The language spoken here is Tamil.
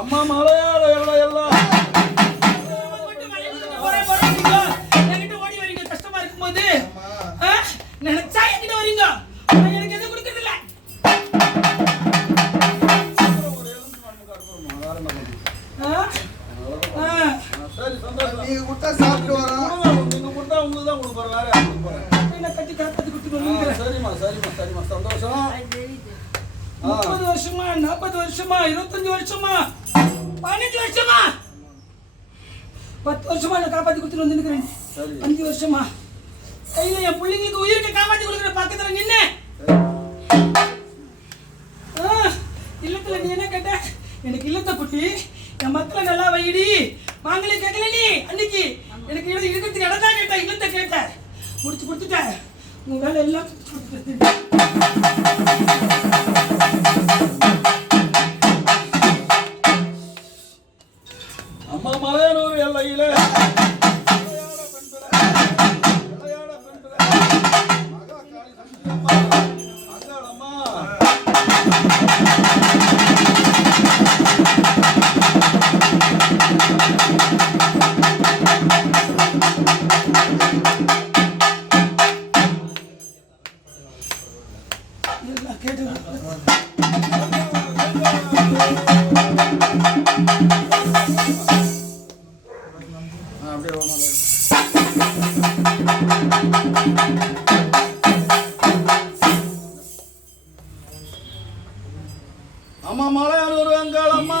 அம்மா மலையாள எல்லாம்? எல்லாம்? நினைச்சா என்கிட்ட வரீங்க. எனக்கு எதுவும் கொடுக்கறது இல்ல சரி சந்தோஷம். நீங்க கொடுத்தா சாப்பிட்டு வரோம். சரிம்மா சரிம்மா சரிம்மா. சந்தோஷம். முப்பது வருஷமா நாற்பது வருஷமா இருபத்தஞ்சு வருஷமா பதினஞ்சு வருஷமா? பத்து வருஷமா நான் காப்பாத்தி கொடுத்துட்டு வந்துருக்கிறேன் சரி. அஞ்சு வருஷமா. கையில என் பிள்ளைங்களுக்கு உயிருக்கு காப்பாத்தி கொடுக்குற பக்கத்துல நின்னு. ஆ, இல்லத்துல நீ என்ன கேட்ட? எனக்கு இல்லத்த குட்டி என் மக்களை நல்லா வைடி. வாங்கலே கேட்கல நீ அன்னைக்கு? எனக்கு இருக்கிறதுக்கு இடம் தான் கேட்ட இல்லத்த கேட்ட. முடிச்சு கொடுத்துட்ட உங்க எல்லாம் முடிச்சு கொடுத்துட்டேன். அம்மா மலையனூர் எல்லையிலே விளையாட அம்மா மலையனூர் அங்காளம்மா